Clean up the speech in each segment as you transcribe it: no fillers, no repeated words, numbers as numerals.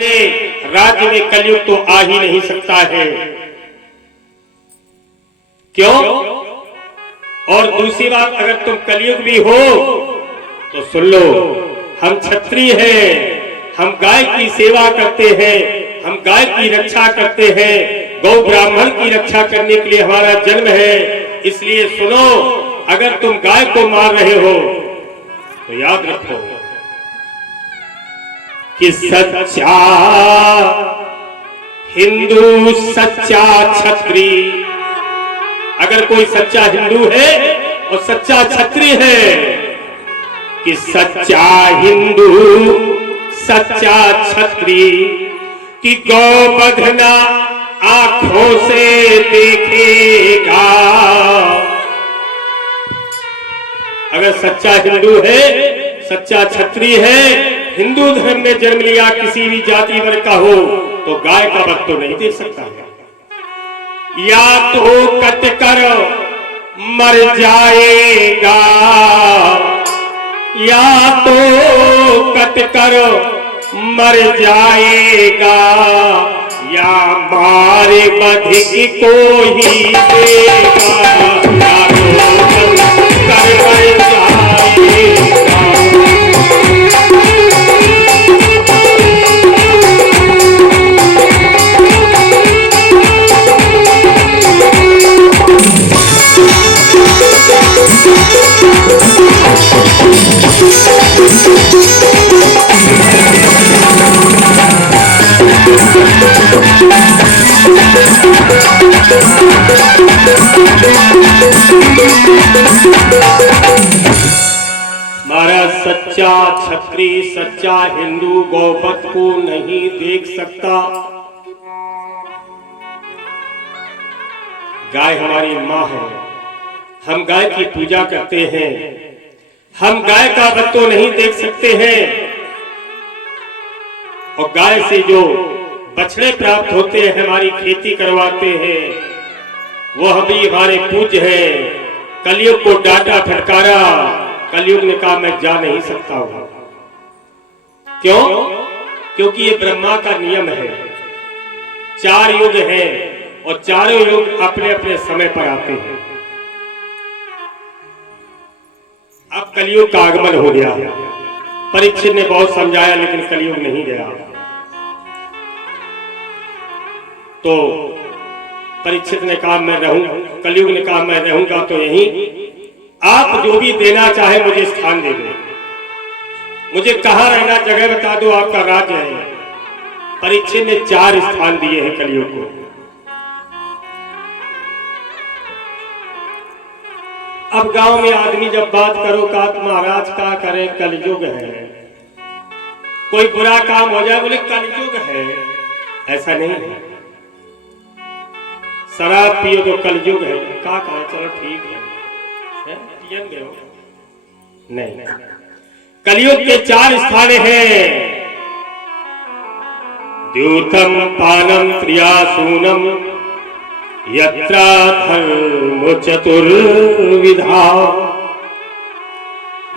मेरे राज्य में कलयुग तो आ ही नहीं सकता है। क्यों? और दूसरी बात, अगर तुम कलयुग भी हो तो सुन लो, हम क्षत्रिय हैं, हम गाय की सेवा करते हैं, हम गाय की रक्षा करते हैं, गौ ब्राह्मण की रक्षा करने के लिए हमारा जन्म है। इसलिए सुनो, अगर तुम गाय को मार रहे हो तो याद रखो कि सच्चा हिंदू, सच्चा क्षत्रिय, अगर कोई सच्चा हिंदू है और सच्चा क्षत्रिय है, कि सच्चा हिंदू, सच्चा क्षत्रिय कि गौ बंधना आंखों से देखेगा। अगर सच्चा हिंदू है, सच्चा क्षत्रिय है, हिंदू धर्म में जन्म लिया, किसी भी जाति वर्ग का हो, तो गाय का वध तो नहीं देख सकता है। या तो कट कर मर जाएगा, या तो कट कर मर जाएगा, या मारे बधिक को ही देगा, या तो कट कर मर जाएगा। महाराज, सच्चा क्षत्रिय, सच्चा हिंदू गौवध को नहीं देख सकता। गाय हमारी माँ है, हम गाय की पूजा करते हैं, हम गाय का वध तो नहीं देख सकते हैं। और गाय से जो बछड़े प्राप्त होते हैं, हमारी खेती करवाते हैं, वो भी हमारे पूज्य हैं। कलयुग को डांटा फटकारा, कलयुग ने कहा मैं जा नहीं सकता हूं। क्यों? क्योंकि ये ब्रह्मा का नियम है, 4 युग हैं और चारों युग अपने अपने समय पर आते हैं। अब कलयुग का आगमन हो गया। परीक्षित ने बहुत समझाया, लेकिन कलयुग नहीं गया। तो परीक्षित ने कहा मैं रहूं, कलयुग ने कहा मैं रहूंगा तो यहीं, आप जो भी देना चाहे मुझे स्थान दे दो, मुझे कहां रहना जगह बता दो, आपका राज्य है। परीक्षित ने 4 स्थान दिए हैं कलयुग को। अब गांव में आदमी जब बात करो का महाराज का करे, कलयुग है, कोई बुरा काम हो जाए बोले कलयुग है, ऐसा नहीं है। शराब पियो तो कलयुग है, का कहे चलो ठीक है, पियन गए हो नहीं। कलयुग के 4 स्थान हैं, द्यूतम पानम त्रियासूनम यत्रा धर्म चतुर्विधा।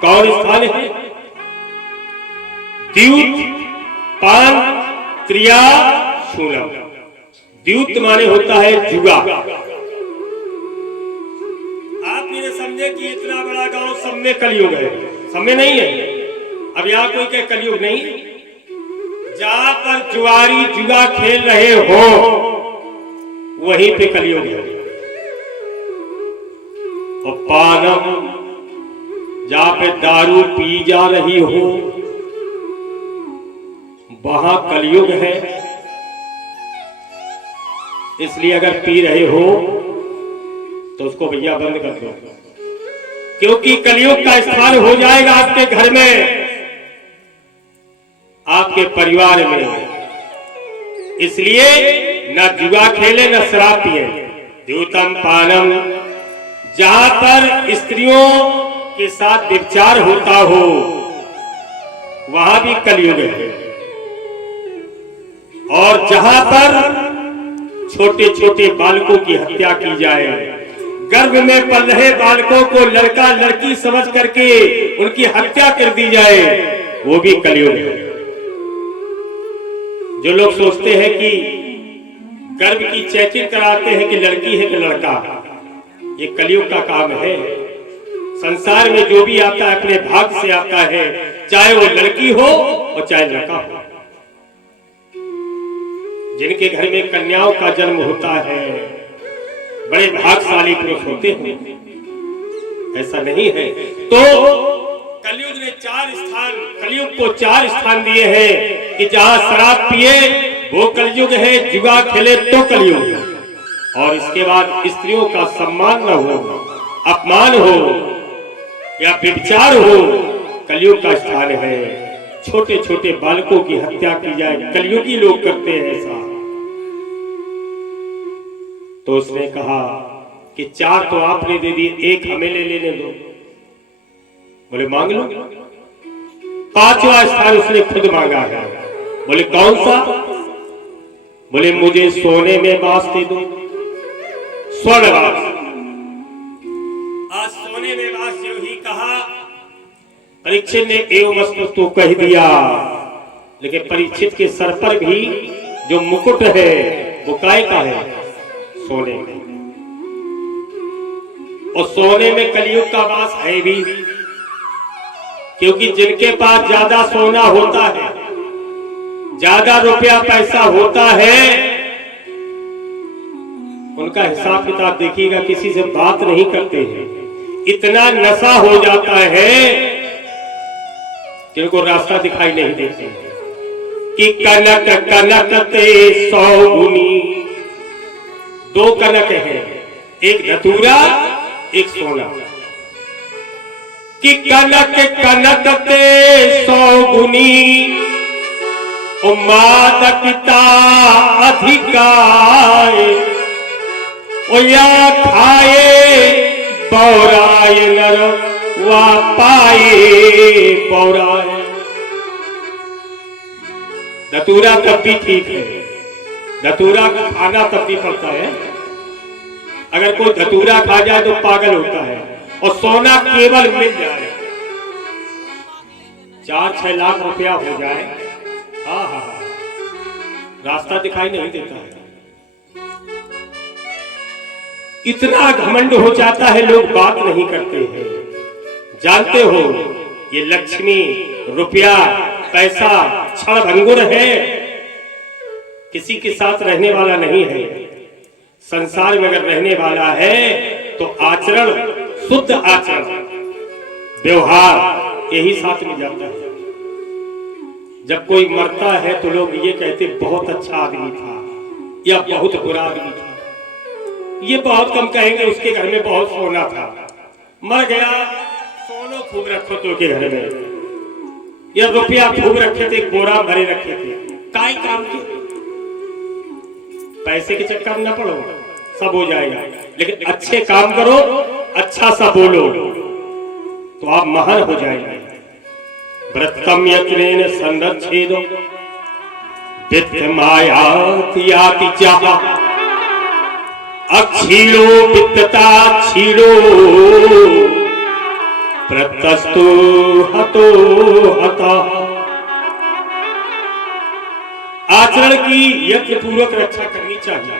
कौन स्थान है? द्यूत, पान, त्रियासूनम। द्यूत माने होता है जुआ। आप ये समझे कि इतना बड़ा गांव सब में कलयुग है, सब में नहीं है। अब यहां कोई कहे कलयुग नहीं, जहां पर जुआरी जुआ खेल रहे हो वहीं पे कलयुग है। और पानम, जहां पे दारू पी जा रही हो वहां कलयुग है। इसलिए अगर पी रहे हो तो उसको भैया बंद कर दो, क्योंकि कलयुग का स्थान हो जाएगा आपके घर में, आपके परिवार में। इसलिए न जुआ खेले न शराब पिए। द्यूतम पानम, जहां पर स्त्रियों के साथ व्यभिचार होता हो वहां भी कलयुग है। और जहां पर छोटे छोटे बालकों की हत्या की जाए, गर्भ में पल रहे बालकों को लड़का लड़की समझ करके उनकी हत्या कर दी जाए, वो भी कलयुग है। जो लोग सोचते हैं कि गर्भ की चेकिंग कराते हैं कि लड़की है कि लड़का, ये कलयुग का काम है। संसार में जो भी आता है अपने भाग से आता है, चाहे वो लड़की हो और चाहे लड़का हो। जिनके घर में कन्याओं का जन्म होता है बड़े भाग्यशाली पुरुष होते हैं, ऐसा नहीं है। तो कलयुग ने कलयुग को 4 स्थान दिए हैं कि जहां शराब पिए वो कलयुग है, जुआ खेले तो कलयुग है, और इसके बाद स्त्रियों का सम्मान न हो, अपमान हो या व्यभिचार हो, कलयुग का स्थान है। छोटे छोटे बालकों की हत्या की जाए, कलयुगी लोग करते हैं ऐसा। तो उसने कहा कि 4 तो आपने दे दिए, 1 हमें ले लेने दो। बोले मांग लो। 5वां स्थान उसने खुद मांगा है। बोले कौन सा? बोले मुझे सोने में बांस दे दो, स्वर्णवास। आज सोने में बांस जो ही कहा, परीक्षित ने एवं वस्तु तो कह दिया, लेकिन परीक्षित के सर पर भी जो मुकुट है वो काय का है? सोने में। और सोने में कलयुग का वास है भी, क्योंकि जिनके पास ज्यादा सोना होता है, ज्यादा रुपया पैसा होता है, उनका हिसाब किताब देखिएगा, किसी से बात नहीं करते हैं। इतना नशा हो जाता है कि उनको रास्ता दिखाई नहीं देते कि कनक कनक ते 100 गुनी। 2 कनक है, एक धतूरा एक सोना। कि कनक कनक ते 100 गुनी, मादकता अधिकाए, या खाए पौराय नर वा पाए पौराय। धतूरा तब भी ठीक है, धतूरा को खाना तब भी पड़ता है। अगर कोई धतूरा खा जाए तो पागल होता है, और सोना केवल मिल जाए 4-6 लाख रुपया हो जाए, हाँ हाँ रास्ता दिखाई नहीं देता है। इतना घमंड हो जाता है, लोग बात नहीं करते हैं। जानते हो ये लक्ष्मी, रुपया, पैसा क्षण भंगुर है, किसी के साथ रहने वाला नहीं है। संसार में अगर रहने वाला है तो आचरण, शुद्ध आचरण, व्यवहार यही साथ में जाता है। जब कोई मरता है तो लोग ये कहते बहुत अच्छा आदमी था या बहुत बुरा आदमी था। ये बहुत कम कहेंगे उसके घर में बहुत सोना था, मर गया, सोनो खूब रखो तो के घर में, या रुपया खूब रखे थे, बोरा भरे रखे थे, काय काम के? पैसे के चक्कर में न पड़ो, सब हो जाएगा। लेकिन अच्छे काम करो, अच्छा सा बोलो, तो आप महान हो जाएंगे। व्रतम यत्नेन संरक्षेदो वित्त मायाति चाह, अक्षीणो वित्तता क्षीणो प्रतस्तु हतो हता। आचरण की यत्न पूर्वक रक्षा करनी चाहिए।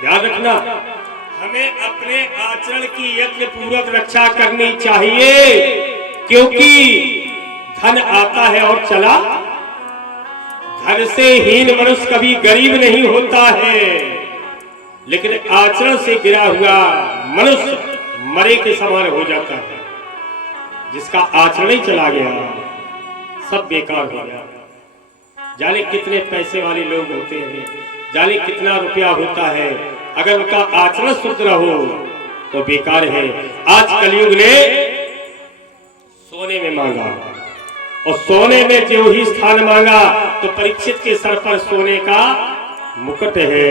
ध्यान रखना, हमें अपने आचरण की यत्न पूर्वक रक्षा करनी चाहिए, क्योंकि धन आता है और चला। धन से हीन मनुष्य कभी गरीब नहीं होता है, लेकिन आचरण से गिरा हुआ मनुष्य मरे के समान हो जाता है। जिसका आचरण ही चला गया, सब बेकार हो गया। जाने कितने पैसे वाले लोग होते हैं, जाने कितना रुपया होता है, अगर उनका आचरण शुद्ध न हो तो बेकार है। आज कलयुग ने सोने में मांगा, और सोने में जो ही स्थान मांगा तो परीक्षित के सर पर सोने का मुकुट है,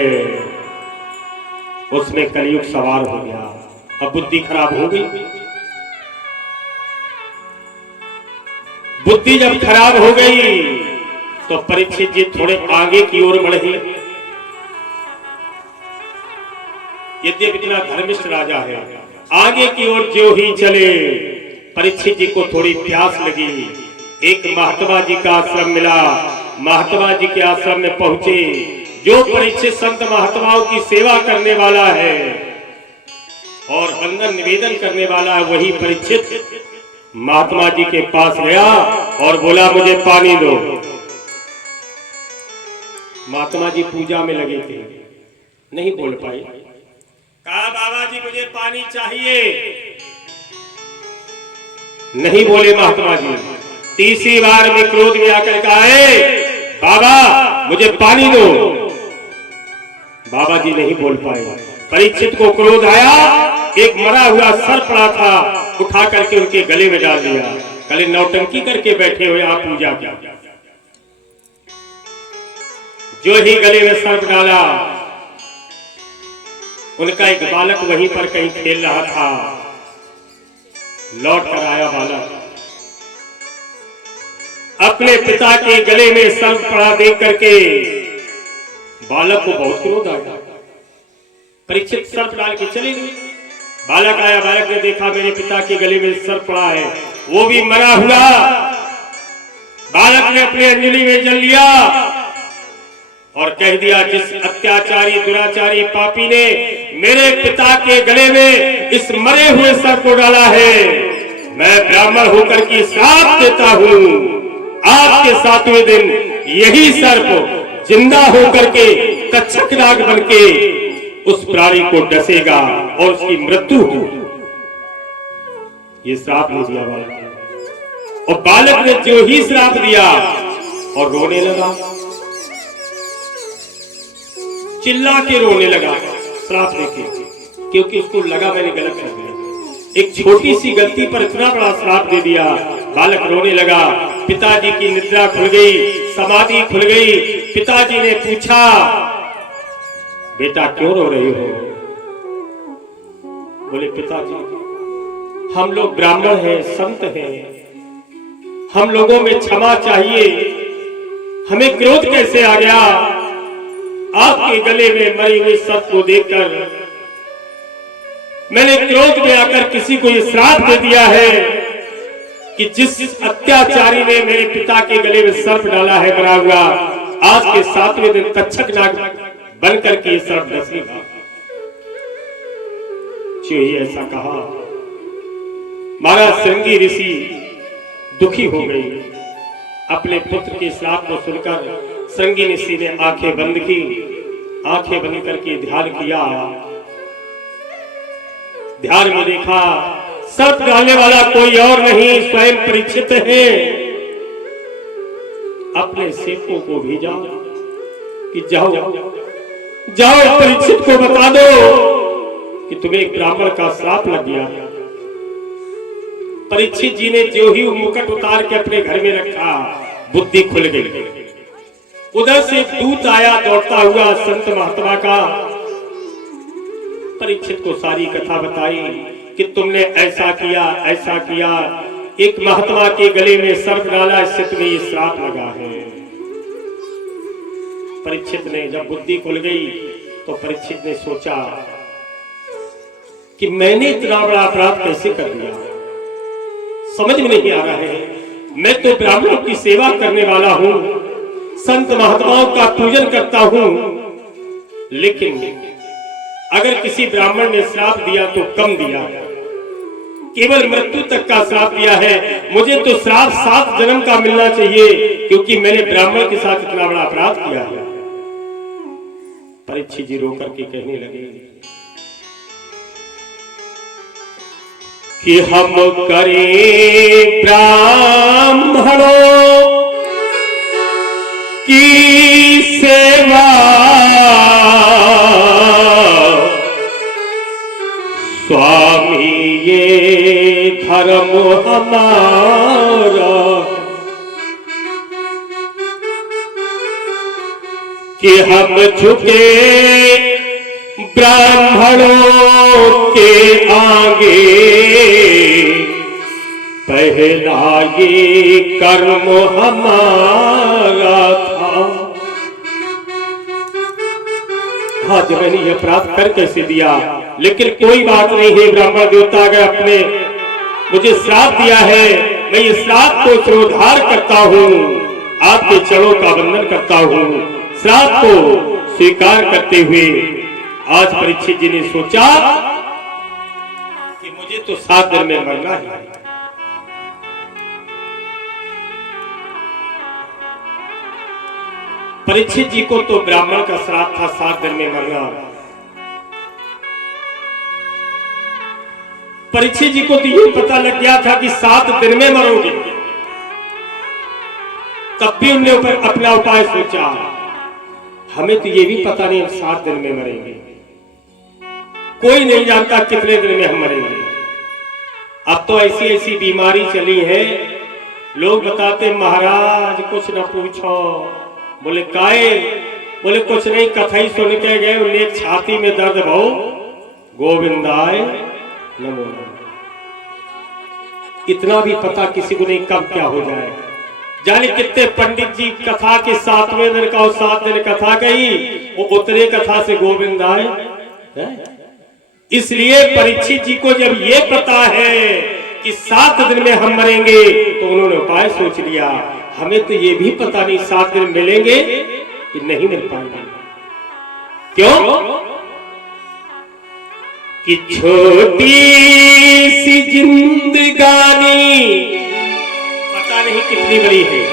उसमें कलयुग सवार हो गया। अब बुद्धि खराब हो गई। बुद्धि जब खराब हो गई तो परीक्षित जी थोड़े आगे की ओर बढ़े। यद्यपि इतना धर्मिष्ठ राजा है, आगे की ओर जो ही चले, परीक्षित जी को थोड़ी प्यास लगी। एक महात्मा जी का आश्रम मिला, महात्मा जी के आश्रम में पहुंचे। जो परीक्षित संत महात्माओं की सेवा करने वाला है और वंदन निवेदन करने वाला है, वही परीक्षित महात्मा जी के पास गया और बोला मुझे पानी दो। महात्मा जी पूजा में लगे थे, नहीं बोल पाए। कहा बाबा जी मुझे पानी चाहिए, नहीं बोले महात्मा जी। तीसरी बार में क्रोध में आकर कहा बाबा मुझे पानी दो। बाबा जी नहीं बोल पाए। परीक्षित को क्रोध आया, एक मरा हुआ सर पड़ा था उठा करके उनके गले में डाल दिया। कल नौटंकी करके बैठे हुए आप पूजा क्या। जो ही गले में सर डाला, उनका एक बालक वहीं पर कहीं खेल रहा था। लौट कर आया बालक, अपने पिता के गले में सर्प पड़ा देख करके बालक को बहुत क्रोध आया। परीक्षित सर्प डाल के चले गए। बालक आया, बालक ने देखा मेरे पिता के गले में सर्प पड़ा है, वो भी मरा हुआ। बालक ने अपने अंजलि में जल लिया और कह दिया जिस अत्याचारी दुराचारी पापी ने मेरे पिता के गले में इस मरे हुए सर्प को डाला है, मैं ब्राह्मण होकर के श्राप देता हूं। आज के 7वें दिन यही सर्प जिंदा होकर के तक्षक नाग बन के उस प्राणी को डसेगा और उसकी मृत्यु होगी। ये श्राप नहीं दिया बालक ने। और बालक ने जो ही श्राप दिया और रोने लगा, चिल्ला के रोने लगा श्राप देके, क्योंकि उसको लगा मैंने गलत कर दिया। एक छोटी सी गलती पर इतना बड़ा श्राप दे दिया। बालक रोने लगा। पिताजी की निद्रा खुल गई, समाधि खुल गई। पिताजी ने पूछा बेटा क्यों रो रही हो? बोले पिताजी हम लोग ब्राह्मण हैं, संत हैं, हम लोगों में क्षमा चाहिए, हमें क्रोध कैसे आ गया? आपके गले में मरी हुई सर्प को देखकर मैंने क्रोध में आकर किसी को यह श्राप दे दिया है कि जिस अत्याचारी ने मेरे पिता के गले में सर्प डाला है मरा हुआ, आज के 7वें दिन तक्षक नाग बनकर के ये सर्प डसेगा। जो ही ऐसा कहा, महाराज श्रृंगी ऋषि दुखी हो गई। अपने पुत्र के श्राप को सुनकर श्रृंगी ऋषि ने आंखें बंद की। आंखें बंद करके ध्यान किया। ध्यान में देखा सर्प डालने वाला कोई और नहीं, स्वयं परीक्षित है। अपने सेवकों को भेजा कि जाओ जाओ परीक्षित को बता दो कि तुम्हें एक ब्राह्मण का श्राप लग गया। परीक्षित जी ने जो ही मुकुट उतार के अपने घर में रखा, बुद्धि खुल गई। उधर से एक दूत आया दौड़ता हुआ संत महात्मा का। परीक्षित को सारी कथा बताई कि तुमने ऐसा किया, ऐसा किया, एक महात्मा के गले में सर्प डाला, इससे तुम्हें ये श्राप लगा है। परीक्षित ने जब बुद्धि खुल गई तो परीक्षित ने सोचा कि मैंने इतना बड़ा अपराध कैसे कर दिया, समझ में नहीं आ रहा है। मैं तो ब्राह्मणों की सेवा करने वाला हूं, संत महात्माओं का पूजन करता हूं, लेकिन अगर किसी ब्राह्मण ने श्राप दिया तो कम दिया, केवल मृत्यु तक का श्राप दिया है। मुझे तो श्राप 7 जन्म का मिलना चाहिए, क्योंकि मैंने ब्राह्मण के साथ इतना बड़ा अपराध किया है। परीक्षित जी रो करके कहने लगे कि हम करें ब्राह्मणों की सेवा, स्वामी ये धर्म हमारा, कि हम झुके ब्राह्मणों के आगे, पहला ये कर्म हमारा था। हाँ, जब मैंने यह अपराध कर कैसे दिया, लेकिन कोई बात नहीं है। ब्राह्मण देवता अगर अपने मुझे श्राप दिया है, मैं ये श्राप को श्रोधार करता हूं। आपके चरणों का वंदन करता हूँ। श्राप को स्वीकार करते हुए आज परीक्षित जी ने सोचा कि मुझे तो 7 दिन में मरना है। परीक्षित जी को तो ब्राह्मण का श्राप था 7 दिन में मरना। परीक्षित जी को तो ये पता लग गया था कि 7 दिन में मरोगे, तब भी उनने अपना उपाय सोचा। हमें तो ये भी पता नहीं हम 7 दिन में मरेंगे, कोई नहीं जानता कितने दिन में हम मरेंगे। अब तो ऐसी ऐसी बीमारी चली है, लोग बताते महाराज कुछ न पूछो। बोले काहे? बोले कुछ नहीं, कथई सुन के गए, उन्हें छाती में दर्द भाव गोविंदाय नमो नमः। इतना भी पता किसी को नहीं कब क्या हो जाए। जाने कितने पंडित जी कथा के 7वें दिन का और 7 दिन कथा गई, वो उतरे कथा से गोविंदाय। इसलिए परीक्षित जी को जब ये पता है कि 7 दिन में हम मरेंगे, तो उन्होंने उपाय सोच लिया। हमें तो ये भी पता नहीं 7 दिन मिलेंगे कि नहीं मिल पाएंगे। क्यों? कि छोटी सी जिंदगानी पता नहीं कितनी बड़ी है।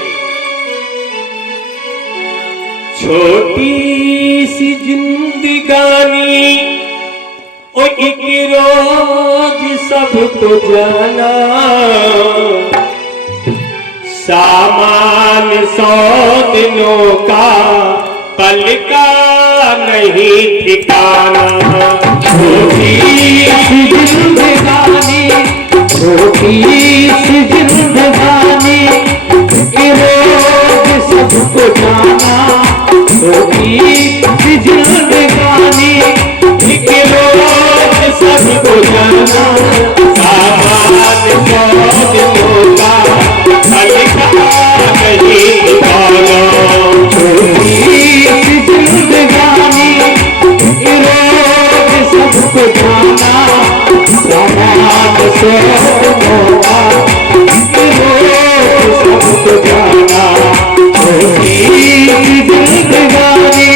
छोटी सी जिंदगानी ओ एक रोज सबको जाना, सामान 100 दिनों का पल का नहीं ठिकाना। छोटी सी जिंदगानी, छोटी सी जिंदगानी, रोज सबको जाना। छोटी सी जिंदगानी, रोज सबको जाना, सामान 100 दिनों का पल का नहीं ठिकाना। छोटी सी जिंदगानी, रोज सबको जाना। सामान 100 दिनों का, रोज सबको जाना। छोटी सी जिंदगानी।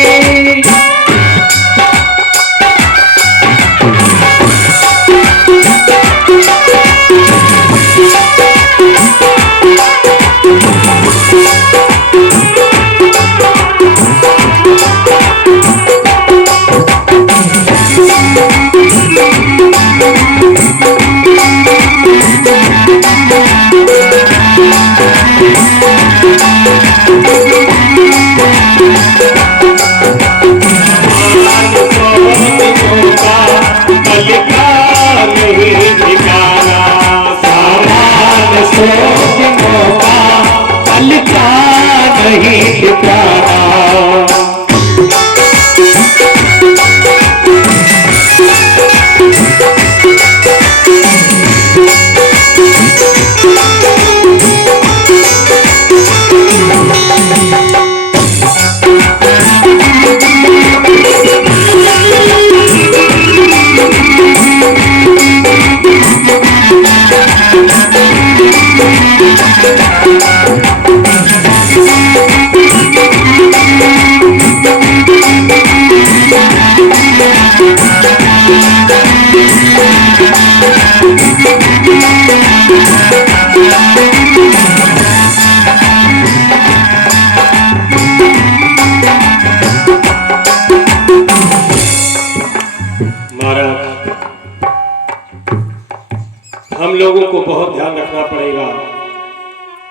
हम लोगों को बहुत ध्यान रखना पड़ेगा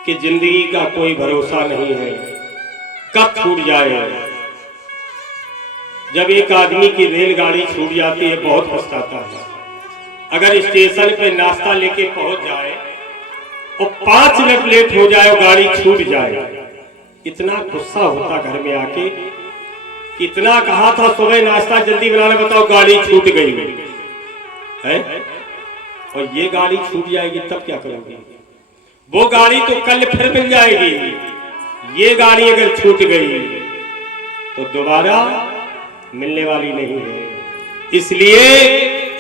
कि जिंदगी का कोई भरोसा नहीं है, कब छूट जाए। जब एक आदमी की रेलगाड़ी छूट जाती है बहुत पछताता है। अगर स्टेशन पे नाश्ता लेके पहुंच जाए और 5 मिनट लेट हो जाए और गाड़ी छूट जाए, इतना गुस्सा होता घर में आके। इतना कहा था सुबह नाश्ता जल्दी बनाना, बताओ गाड़ी छूट गई है और ये गाड़ी छूट जाएगी तब क्या करोगे? वो गाड़ी तो कल फिर मिल जाएगी, ये गाड़ी अगर छूट गई तो दोबारा मिलने वाली नहीं है। इसलिए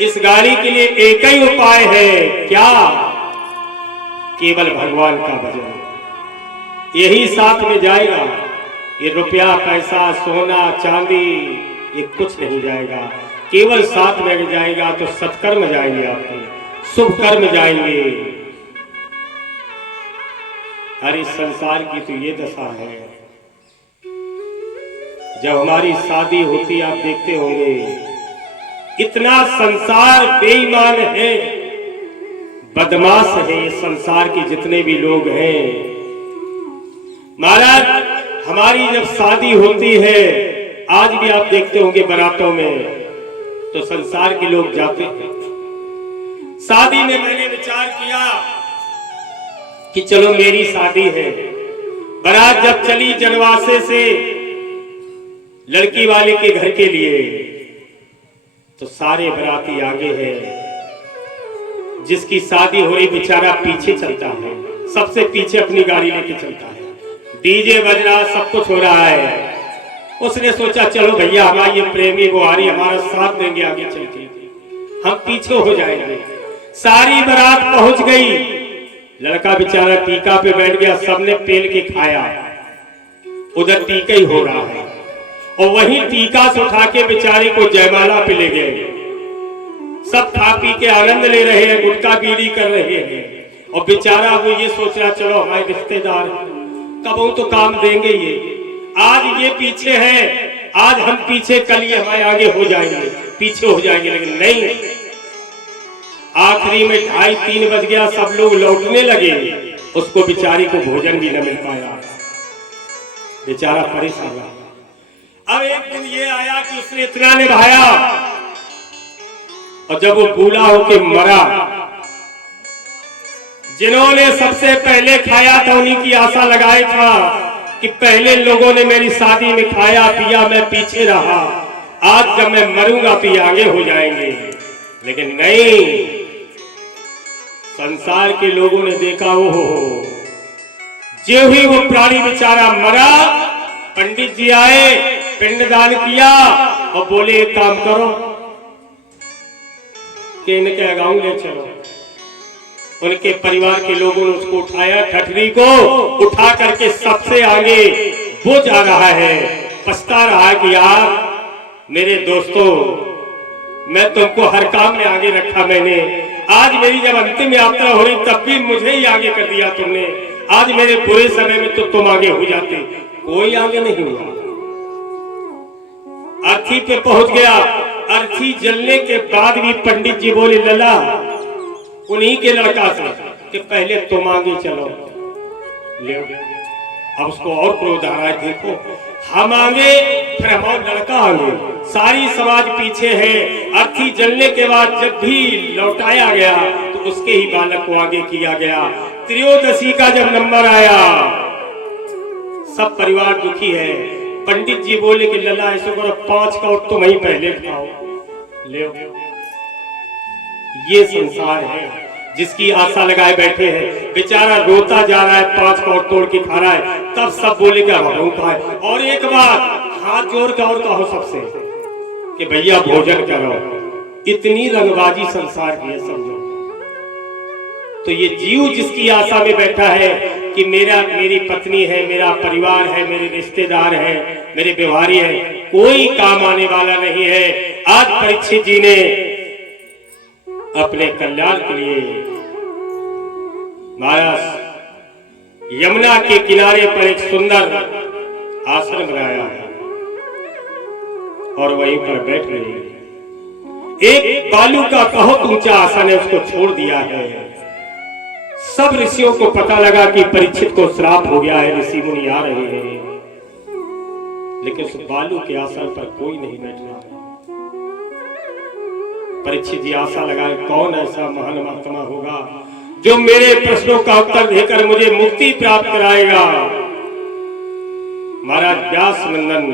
इस गाड़ी के लिए एक ही उपाय है, क्या? केवल भगवान का भजन। यही साथ में जाएगा। ये रुपया पैसा सोना चांदी ये कुछ नहीं जाएगा, केवल साथ में जाएगा तो सत्कर्म जाएंगे, आपके शुभ कर्म जाएंगे। अरे संसार की तो ये दशा है, जब हमारी शादी होती आप देखते होंगे इतना संसार बेईमान है, बदमाश है, ये संसार के जितने भी लोग हैं। महाराज हमारी जब शादी होती है, आज भी आप देखते होंगे बारातों में तो संसार के लोग जाते हैं। शादी में मैंने विचार किया कि चलो मेरी शादी है, बारात जब चली जनवासे से लड़की वाले के घर के लिए तो सारे बराती आगे हैं, जिसकी शादी हो रही बेचारा पीछे चलता है, सबसे पीछे अपनी गाड़ी लेके चलता है, डीजे बज रहा, सब कुछ हो रहा है। उसने सोचा चलो भैया हमारी ये प्रेमी बुहारी हमारा साथ देंगे, आगे चल के हम पीछे हो जाएंगे। सारी बारात पहुंच गई, लड़का बेचारा टीका पे बैठ गया, सबने पेल के खाया, उधर टीका ही हो रहा है और वही टीका से उठा के बेचारे को जयमाला पे ले गए। सब खा पी के आनंद ले रहे हैं, गुटखा बीड़ी कर रहे हैं और बेचारा वो ये सोच रहा चलो हमारे रिश्तेदार कब तो काम देंगे, ये आज ये पीछे है, आज हम पीछे, कल ये हमारे आगे हो जाएंगे, पीछे हो जाएंगे। लेकिन नहीं, आखिरी में 2:30-3 बज गया, सब लोग लौटने लगे, उसको बेचारी को भोजन भी न मिल पाया, बेचारा परेशान रहा। अब एक दिन ये आया कि उसने इतना निभाया और जब वो बूढ़ा होके मरा, जिन्होंने सबसे पहले खाया था उन्हीं की आशा लगाई था कि पहले लोगों ने मेरी शादी में खाया पिया, मैं पीछे रहा, आज जब मैं मरूंगा तो ये आगे हो जाएंगे। लेकिन नहीं, संसार के लोगों ने देखा हो जो ही वो प्राणी बेचारा मरा, पंडित जी आए, पिंडदान किया और बोले एक काम करो कि इनके गांव ले चलो। उनके परिवार के लोगों ने उसको उठाया, ठठरी को उठा करके सबसे आगे वो जा रहा है, पछता रहा है कि यार मेरे दोस्तों मैं तुमको हर काम में आगे रखा, मैंने आज मेरी जब अंतिम यात्रा हो रही तब भी मुझे ही आगे कर दिया तुमने, आज मेरे बुरे समय में तो तुम आगे हो जाते, कोई आगे नहीं हुआ। अर्थी पे पहुंच गया, अर्थी जलने के बाद भी पंडित जी बोले लला उन्हीं के लड़का से कि पहले तुम आगे चलो, ले। अब उसको और क्रोध आ रहा है, देखो हम आगे फिर हमारा लड़का आगे, सारी समाज पीछे है। अर्थी जलने के बाद जब भी लौटाया गया तो उसके ही बालक को आगे किया गया। त्रयोदशी का जब नंबर आया, सब परिवार दुखी है। पंडित जी बोले कि लला ऐसे करो 5 का और तुम ही पहले खाओ, ले। ये संसार है जिसकी आशा लगाए बैठे हैं, बेचारा रोता जा रहा है, 5 कौर तोड़ के खा रहा है, तब सब बोले क्या भूखा है। और एक बात हाथ जोड़ के और कहो सबसे कि भैया भोजन करो, इतनी रंगबाजी संसार की है, समझो। तो ये जीव जिसकी आशा में बैठा है कि मेरी पत्नी है, मेरा परिवार है, मेरे रिश्तेदार है, मेरे व्यवहारी है, कोई काम आने वाला नहीं है। आज परीक्षित जी ने अपने कल्याण के लिए महाराज यमुना के किनारे पर एक सुंदर आसन बनाया है और वहीं पर बैठ गए। एक बालू का बहुत ऊंचा आसन है, उसको छोड़ दिया है। सब ऋषियों को पता लगा कि परीक्षित को श्राप हो गया है, ऋषि मुनि आ रहे हैं, लेकिन उस बालू के आसन पर कोई नहीं बैठ रहा है। परीक्षित जी आशा लगाए कौन ऐसा महान महात्मा होगा जो मेरे प्रश्नों का उत्तर देकर मुझे मुक्ति प्राप्त कराएगा। महाराज व्यास नंदन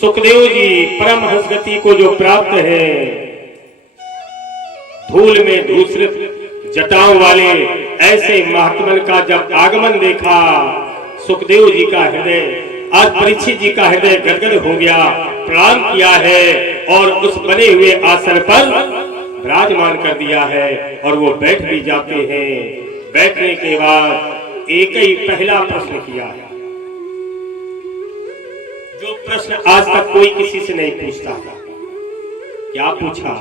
सुखदेव जी परमहंस गति को जो प्राप्त है, धूल में धूसरित जटाओं वाले ऐसे महात्मन का जब आगमन देखा, सुखदेव जी का हृदय, आज परीक्षित जी का हृदय गदगद हो गया, प्रणाम किया है और उस बने हुए आसन पर विराजमान कर दिया है और वो बैठ भी जाते हैं। बैठने के बाद एक ही पहला प्रश्न किया है, जो प्रश्न आज तक कोई किसी से नहीं पूछता था। क्या पूछा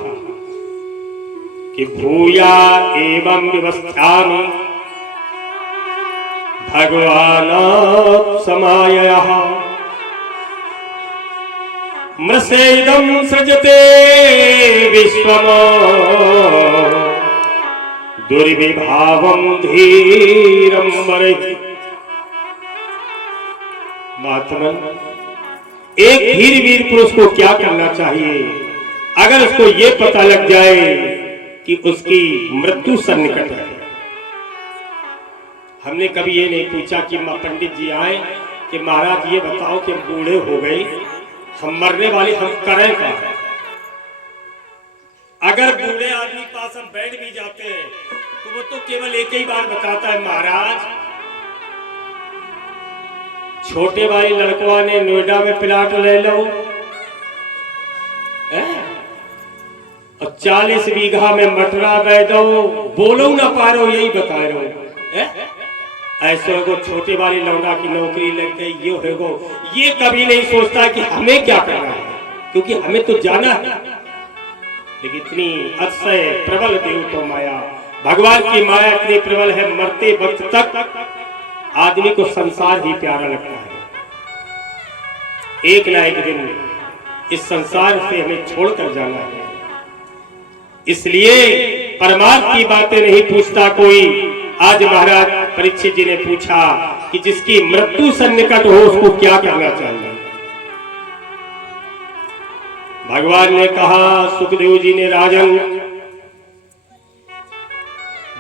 कि भूया एवं व्यवस्थामि भगवान समाययः मृषेदं सृजते विश्वम दुर्विभावं धीरं वरहि। महात्मन, एक धीर वीर पुरुष को क्या करना चाहिए अगर उसको ये पता लग जाए कि उसकी मृत्यु सन्निकट है। हमने कभी ये नहीं पूछा कि पंडित जी आए कि महाराज ये बताओ कि हम बूढ़े हो गए, हम मरने वाले, हम करें क्या। अगर बूढ़े आदमी पास हम बैठ भी जाते हैं तो वो तो केवल एक ही बार बताता है, महाराज छोटे भाई लड़कवा ने नोएडा में प्लाट ले लो और 40 बीघा में मटरा बह दो, बोलो ना पा रहे हो, यही बता रहे हो। ऐसे को छोटे वाली लौंडा की नौकरी लग गई, ये होगो, ये कभी नहीं सोचता कि हमें क्या करना है, क्योंकि हमें तो जाना है। लेकिन इतनी अतिशय प्रबल देव तो माया, भगवान की माया इतनी प्रबल है, मरते वक्त तक आदमी को संसार ही प्यारा लगता है। एक ना एक दिन इस संसार से हमें छोड़कर जाना है, इसलिए परमार्थ की बातें नहीं पूछता कोई। आज महाराज परीक्षित जी ने पूछा कि जिसकी मृत्यु सन्निकट हो उसको क्या करना चाहिए। भगवान ने कहा, सुखदेव जी ने, राजन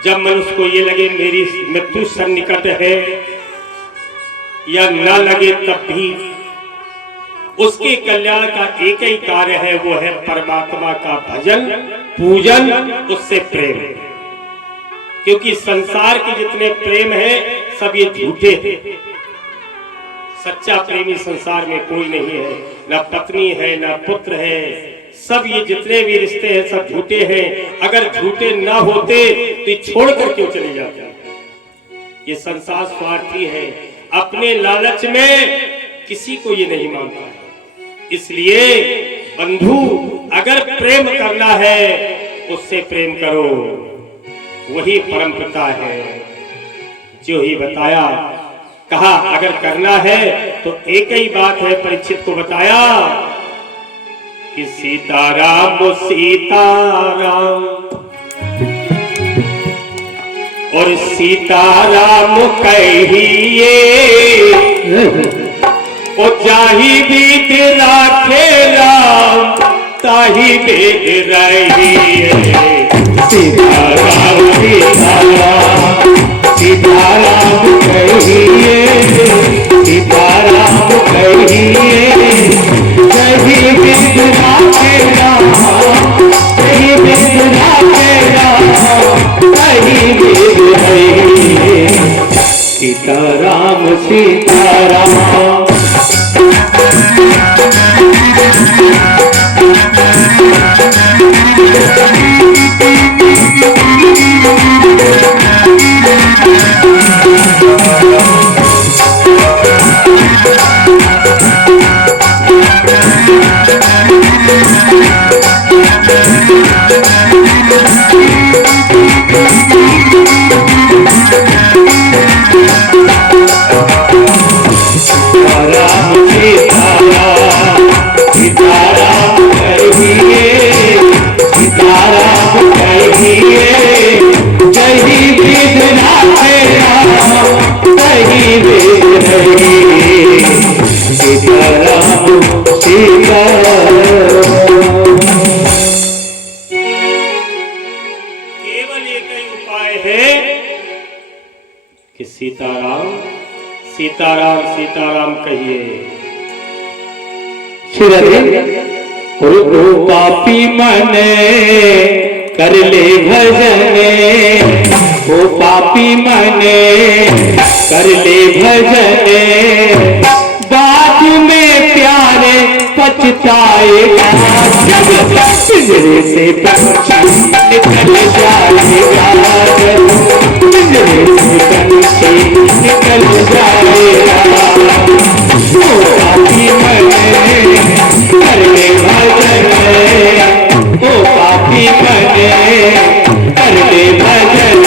जब मनुष्य को ये लगे मेरी मृत्यु सन्निकट है या न लगे, तब भी उसके कल्याण का एक ही कार्य है, वो है परमात्मा का भजन, पूजन, उससे प्रेम। क्योंकि संसार के जितने प्रेम है सब ये झूठे हैं। सच्चा प्रेमी संसार में कोई नहीं है, न पत्नी है न पुत्र है, सब ये जितने भी रिश्ते हैं सब झूठे हैं। अगर झूठे ना होते तो ये छोड़कर क्यों चले जाते। ये संसार स्वार्थी है, अपने लालच में किसी को ये नहीं मानता है। इसलिए बंधु, अगर प्रेम करना है उससे प्रेम करो, वही परम पिता है। जो ही बताया, कहा अगर करना है तो एक ही बात है, परीक्षित को बताया कि सीताराम सीताराम और सीताराम कहिए, ओ जाही बीत राखे राम ताही बेद रहिए। सीताराम सीताराम सीताराम कहिए, सीताराम कहिए, जही बिद राखे राम जही बिद राखे राम तही बिद रहिए। सीताराम सीताराम। सीताराम सीताराम सीताराम कहिए। पापी मने कर ले भजने, ओ पापी मने कर ले भजने, बाद में प्यारे पछताएगा, पिंजरे से पंछी निकल जाएगा, पिंजरे से पंछी निकल जाएगा। ओ पापी मने कर ले भजन, ओ पापी मने कर ले भजन,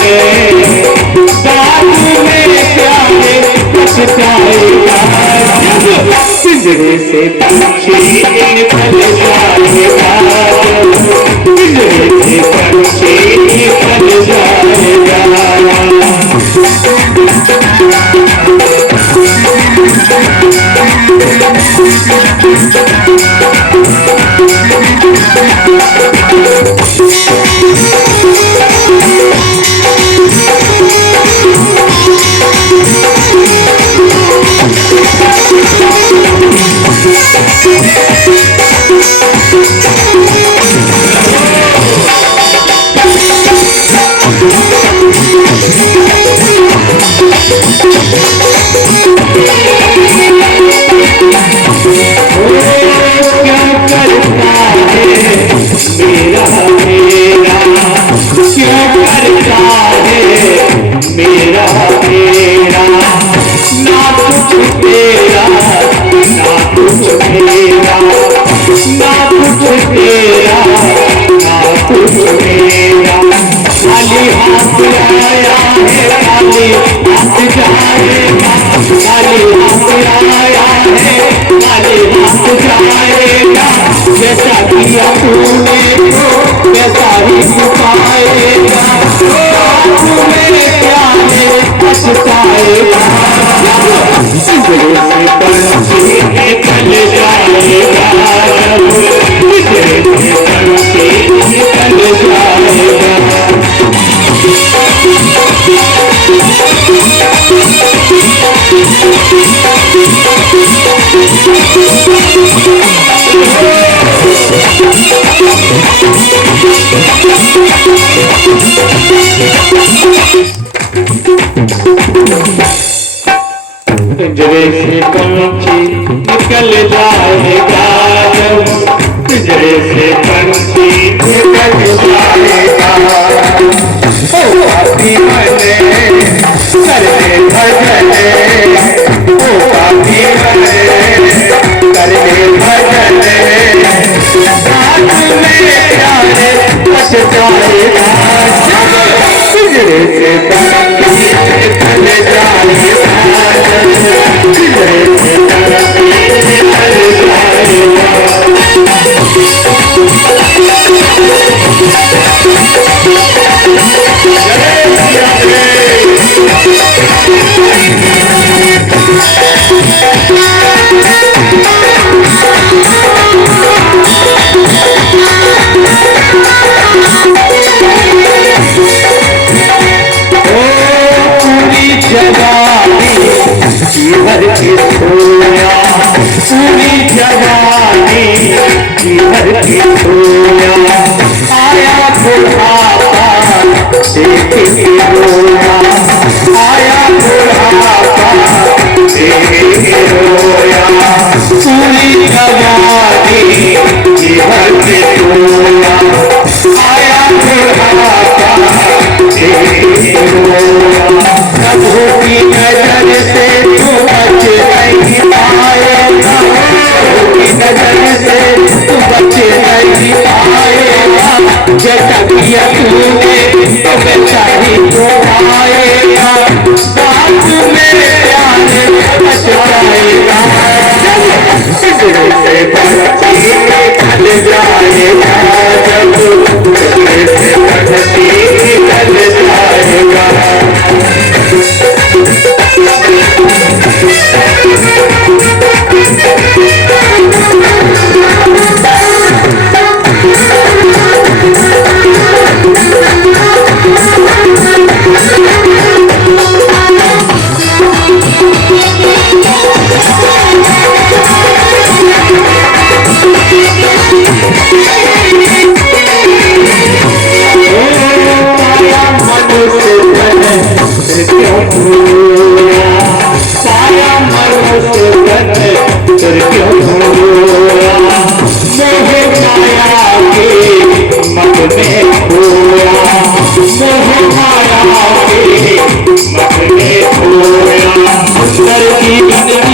बाद में प्यारे पछताएगा। पिंजरे से पंछी निकल जाएगा, पिंजरे से पंछी निकल जाएगा। जैसा किया तूने तो वैसा ही पाएगा, मेरे प्यारे पछताएगा। पिंजरे से पंछी निकल जाएगा, पिंजरे से पंछी निकल जाएगा। पिंजरे से पंछी निकल जाएगा, पिंजरे से पंछी निकल जाएगा। ओ पापी मने कर ले भजन, ओ पापी मने कर ले भजन, बाद में प्यारे पछताएगा। पिंजरे से पंछी निकल जाएगा, पिंजरे से पंछी निकल जाएगा। जीवन की सोया, पूरी जवानी जीवन की सोया, आया बुढ़ापा देख के रोया, आया बुढ़ापा देख के रोया, पूरी जवानी जीवन की सोया, आया बुढ़ापा देख के रोया। प्रभु की नजर से तू बच नहीं पाएगा, प्रभु की नजर से तू बच नहीं पाएगा। जैसा किया तूने तो वैसा ही तो पाएगा, बात मेरे प्यारे पछताएगा। पिंजरे से पंछी निकल जाएगा, जब पिंजरे से पंछी निकल जाएगा। मोह माया